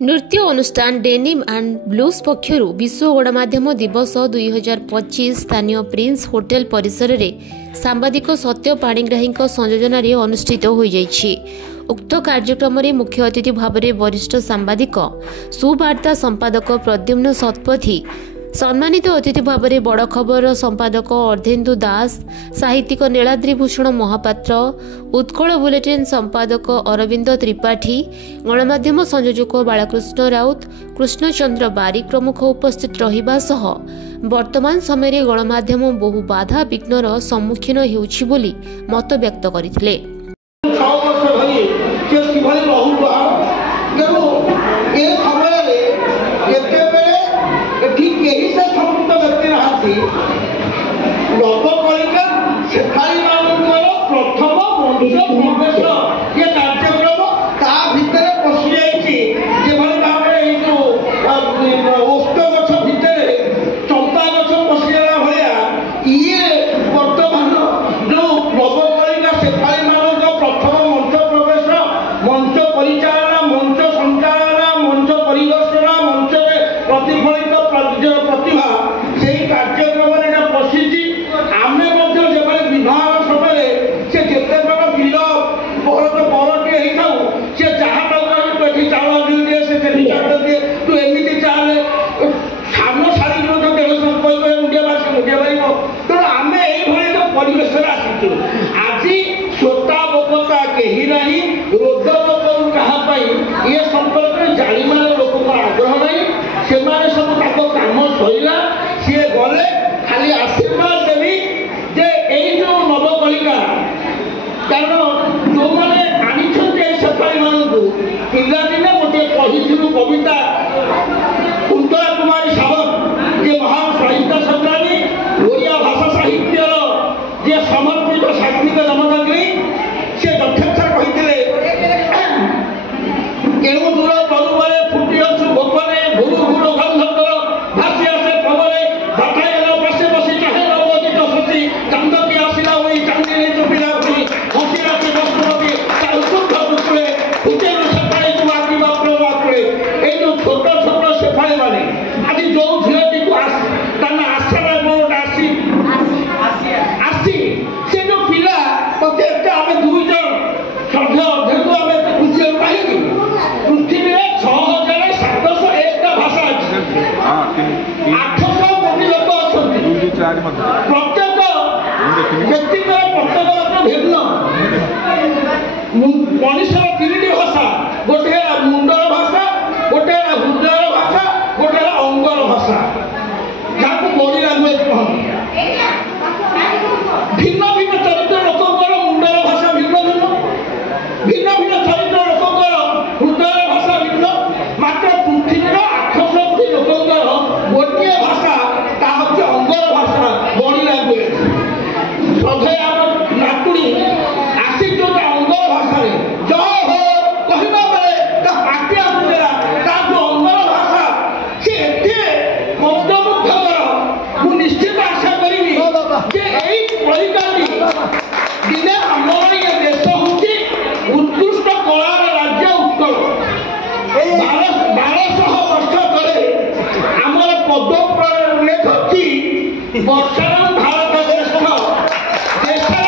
नृत्य अनुष्ठान denim and blues पक्षर विश्व गणमाध्यम दिवस 2025 स्थानीय प्रिंस होटेल परिसर में सांबादिक सत्य पाणिग्राही संयोजन अनुष्ठित हो जाइछि। उक्त कार्यक्रम में मुख्य अतिथि भाव में वरिष्ठ सांबादिक सुवार्ता संपादक प्रद्युम्न शतपथी, सम्मानित अतिथि भाव में बड़ खबर संपादक अर्धेन्दु दास, साहित्यिक नीलाद्रिभूषण महापात्र, उत्कल बुलेटिन संपादक अरविंद त्रिपाठी, गणमाध्यम संयोजक बालकृष्ण राउत, कृष्णचंद्र बारिक प्रमुख उपस्थित रहिबा सह वर्तमान समय गणमाध्यम बहु बाधा विघ्नर सम्मुखीन हेउछि बोली मत व्यक्त करथिले। कविता कुंतला कुमारी सावंत जे महान साहित्य संग्रामी ओडिया भाषा साहित्य जे समर्पित सात्विक जन्मदात्री से दक्षता कही केणु दूर तरुबले फुटी अच्छु भोकने भूरु भूरु गंधकर भासी आसे पवने बाटाइला पासे बसी चाहे नवोदित शशि चांदकी आसिला होई चांदिनी चुपिला होई हसी राते बस्त्रवती तार शुद्ध दुखले फुटे सकाळे तू आकी बापरे बापरे ए जो छोट छोट सेफाळी माने आदि जो झिलटी को ताना आशा मोट आसी आसी से जो पिला पते आमे दुई जण श्रद्धा अध्यक्ष आमे खुशी पाइबी पृथ्वी में 6701 भाषा अच्छी 800 कोटी लोक अच्छा प्रत्येक व्यक्तित्व प्रत्येक भिन्न मनुष्य 3टी भाषा गोटे मुंडर भाषा गोटे हृदय भाषा गोटे अंगर भाषा जहाँ बॉडी लैंग्वेज कहते भिन्न भिन्न चरित्र लोक मुंडर भाषा भिन्न भिन्न भिन्न भिन्न चरित्र लोक हृदय भाषा भिन्न मात्र पृथ्वीर 800 कोटी लोकंर गोटे भाषा ता हूँ अंगर भाषा बॉडी लैंग्वेज सधे आम नाकुड़ी आसी जो अंगर भाषा जय हो कहवा बेले पार्टी आसूला ता जो अंगर भाषा सी एत मंत्रमुग्धकर मु निश्चित आशा करी दिने आमर ये देश हूँ उत्कृष्ट कलार राज्य उत्कल 1200 वर्ष तले आमर पद्म उल्लेख अच्छी वर्षाराम भारत श्रेष्ठ देशर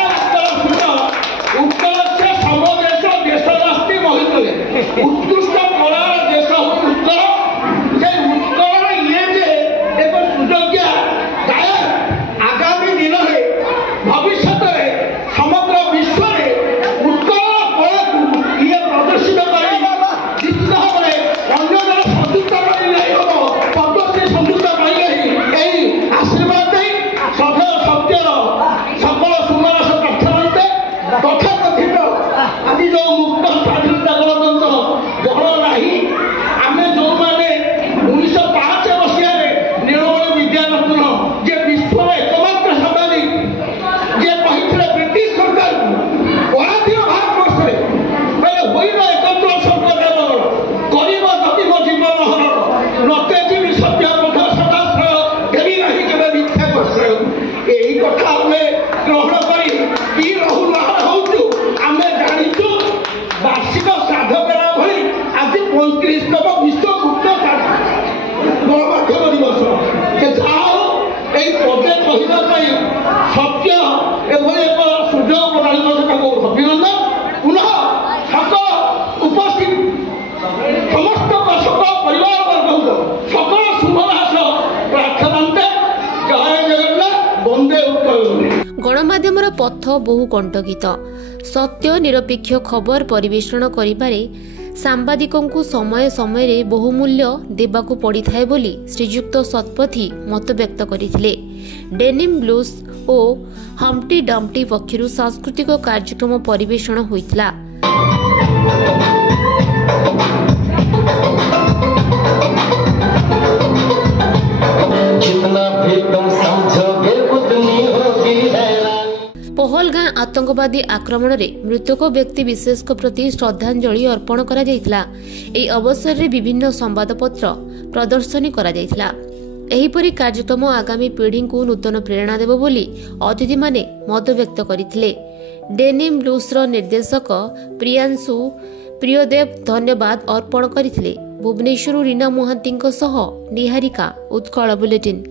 उत्कल से समदेश देशरास्ति महित उत्कृष्ट कलार देश हूँ उत्कल से उत्कल ये जे एक सुयोग्य गायक आगामी दिन में भविष्य समग्र विश्व में उत्कल कला को ये प्रदर्शित कर निश्चित भाव में अन्य जन संयुक्त पद्मश्री संयुक्त पाइले आशीर्वाद दे परिवार वर्ग सकल शुभनाश प्रार्थनान्ते जय जगन्नाथ वंदे उत्कल। गणमाध्यम पथ बहु कंटकित सत्य निरपेक्ष खबर परिवेषण करिबारे सांबादिकों समय समय बहुमूल्य देवाकू पड़ी थाए बोली श्रीजुक्त शतपथी मत व्यक्त करथिले। डेनिम ब्लूज और हम्टी डम्टी पक्षरु सांस्कृतिक कार्यक्रम परिवेषण होइतला। पहलगां आतंकवादी आक्रमण में मृतक व्यक्ति विशेष प्रति श्रद्धांजलि अर्पण करा जायतिला। एही अवसर रे विभिन्न संवादपत्र प्रदर्शनी करा जायतिला। एहीपरि कार्यक्रम आगामी पीढ़ी को नूतन प्रेरणा देव बोली अतिथि माने मत व्यक्त करथिले। डेनिम ब्लूस्र निर्देशक प्रियांशु प्रियदेव धन्यवाद अर्पण करथिले। भुवनेश्वर रीना मोहांती सह निहारिका उत्कल बुलेटिन।